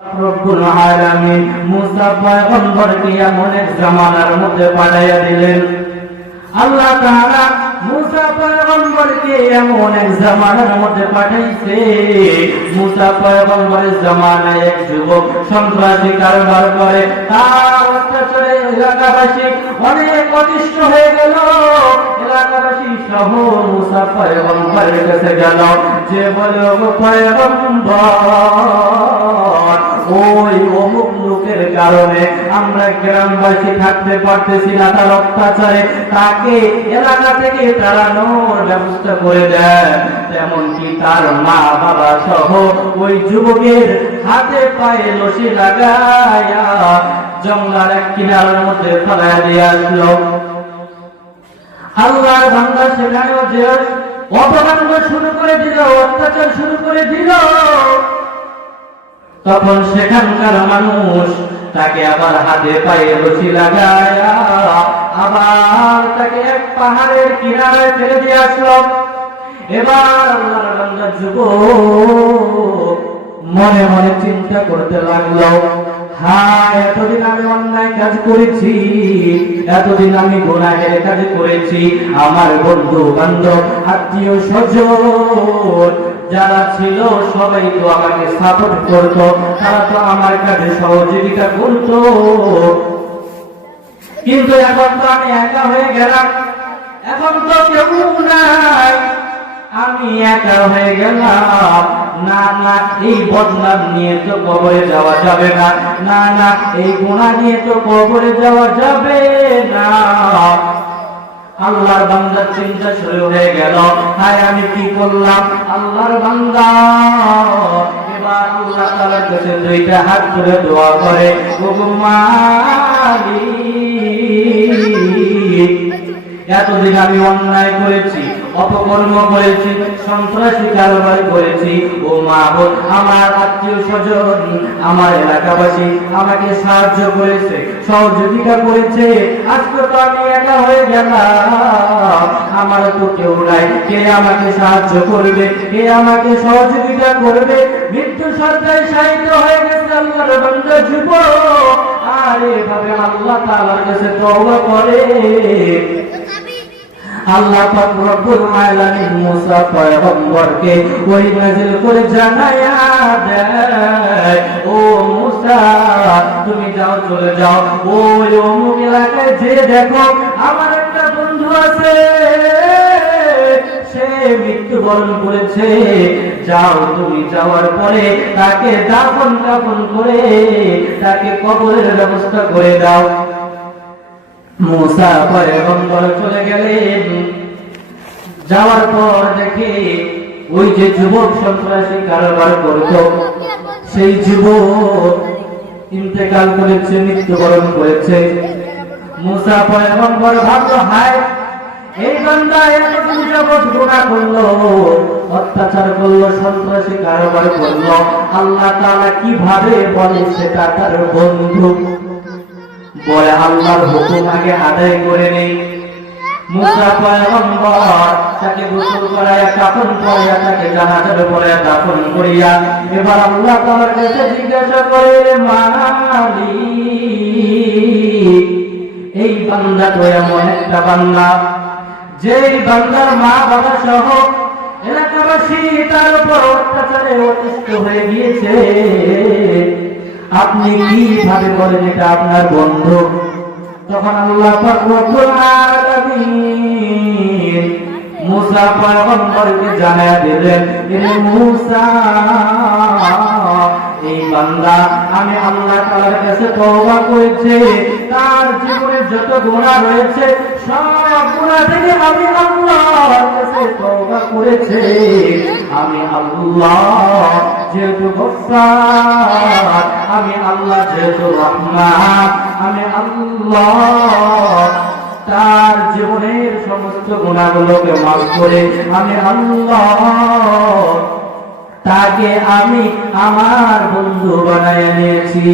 রব্বুল আলামিন মুসা পয়গম্বরকে এমন এক জামানার মধ্যে পাঠাইয়া দিলেন। আল্লাহ তাআলা মুসা পয়গম্বরকে এমন এক জামানার মধ্যে পাঠাইছে। মুসা পয়গম্বরের জামানায় এক যুবক সন্ত্রাসী কারবার করে, তার অত্যাচারে এলাকাবাসী অনেক অতিষ্ঠ হয়ে গেল। এলাকাবাসী সহ মুসা পয়গম্বরের কাছে গেল, যে বলে ও পয়গম্বর, ওই অমুক লোকের কারণে আমরা গ্রামবাসী থাকতে পারতেছি না, তার অত্যাচারে তাকে এলাকা থেকে তাড়ানোর ব্যবস্থা করে দেয়। এমনকি তার মা বাবা সহ ওই যুবকের হাতে পায়ে রশি লাগাইয়া জঙ্গলার এক কিনারের মধ্যে ফেলাইয়া দিয়ে আসলো। আল্লাহর বান্দা সেখানেও যে অপমান্য শুরু করে দিল, অত্যাচার শুরু করে দিল। তখন সেখানকার মানুষ তাকে আবার হাতে পায়ে রশি লাগায়া আবার তাকে এক পাহাড়ের কিনারে ফেলে দিয়ে আসলো। এবার আল্লাহর বান্দা যুবক মনে মনে চিন্তা করতে লাগলো, হ্যাঁ, এতদিন আমি অন্যায় কাজ করেছি, এতদিন আমি গুনাহের কাজ করেছি। আমার বন্ধু বান্ধব আত্মীয় স্বজন যারা ছিল সবাই তো আমাকে সাপোর্ট করতো, তারা তো আমার কাজে সহযোগিতা করতো। কিন্তু এখন তো আমি একা হয়ে গেলাম, এখন তো কেউ নাই, আমি একা হয়ে গেলাম। না না, এই বদনাম নিয়ে তো কবরে যাওয়া যাবে না, না না, এই গুনাহ নিয়ে তো কবরে যাওয়া যাবে না। আল্লাহর বান্দার চিন্তা শুরু হয়ে গেল, হায় আমি কি করলাম। আল্লাহর বান্দা এবার আল্লাহ তাআলার কাছে দুইটা হাত তুলে দোয়া করে, ওগো মালিক, এতদিন আমি অন্যায় করেছি, অপকর্ম করেছি, সন্ত্রাসী কারবার করেছি। ও মাবুদ, আমার আত্মীয় স্বজন, আমার এলাকাবাসী আমাকে সাহায্য করেছে, সহযোগিতা করেছে। আজকে তো আমি একা হয়ে গেলাম, আমার তো কেউ নাই, কে আমাকে সাহায্য করবে, কে আমাকে সহযোগিতা করবে। মৃত্যু সজ্জায় শায়িত হয়ে গেছে আল্লাহর বান্দা যুবক, আর এভাবে আল্লাহ তাআলার কাছে তওবা করে। আল্লাহ পাক রব্বুল আলামিন মুসা পয়গম্বরকে ওহী নাযিল করে জানায়া দেয়, ও মুসা, তুমি যাও, চলে যাও ওই অমুক এলাকায়, যে দেখো আমার একটা বন্ধু আছে, সে মৃত্যুবরণ করেছে। যাও, তুমি যাওয়ার পরে তাকে দাফন কাফন করে তাকে কবরের ব্যবস্থা করে দাও। মুসা পয়গম্বর চলে গেলেন। যাওয়ার পর দেখে ওই যে যুবক সন্ত্রাসী কারবার করত, সেই যুবক ইন্তেকাল করেছে, মৃত্যুবরণ করেছে। মুসা পয়গম্বর ভাবল, হায়, এই বান্দা এতদিন যাবৎ গুনাহ করলো, অত্যাচার করলো, সন্ত্রাসী কারবার করলো, আল্লাহ তাআলা কিভাবে বলে সেটা তার বন্ধু। বলে আল্লাহর হুকুম আগে আদায় করে নেই। মুসা পয়গম্বর তাকে গোসল করাইয়া, কাফন পরাইয়া, তাকে জানাজার পরাইয়া দাফন করিয়া এবার আল্লাহ তাআলার কাছে জিজ্ঞাসা করে, মালিক, এই বান্দা তো এমন একটা বান্দা, যেই বান্দার মা বাবা সহ এলাকাবাসী তার উপর অত্যাচারে অতিষ্ঠ হয়ে গিয়েছে, আপনি কিভাবে বলেন এটা আপনার বন্ধু? তখন আল্লাহ পাক রব্বুল আলামিন মুসা পয়গম্বরকে জানায়া দিলেন, হে মুসা, এই বান্দা আমি আল্লাহ তাআলার কাছে তওবা করেছে, তার জীবনে যত গুনাহ রয়েছে সব গুনাহ থেকে আমি আল্লাহর কাছে তওবা করেছে। আমি আল্লাহ যেহেতু গফফার, আমি আল্লাহ যেহেতু রহমান, আমি আল্লাহ তার জীবনের সমস্ত গুনাহগুলোকে মাফ করে আমি আল্লাহ তাকে আমি আমার বন্ধু বানায় নিয়েছি।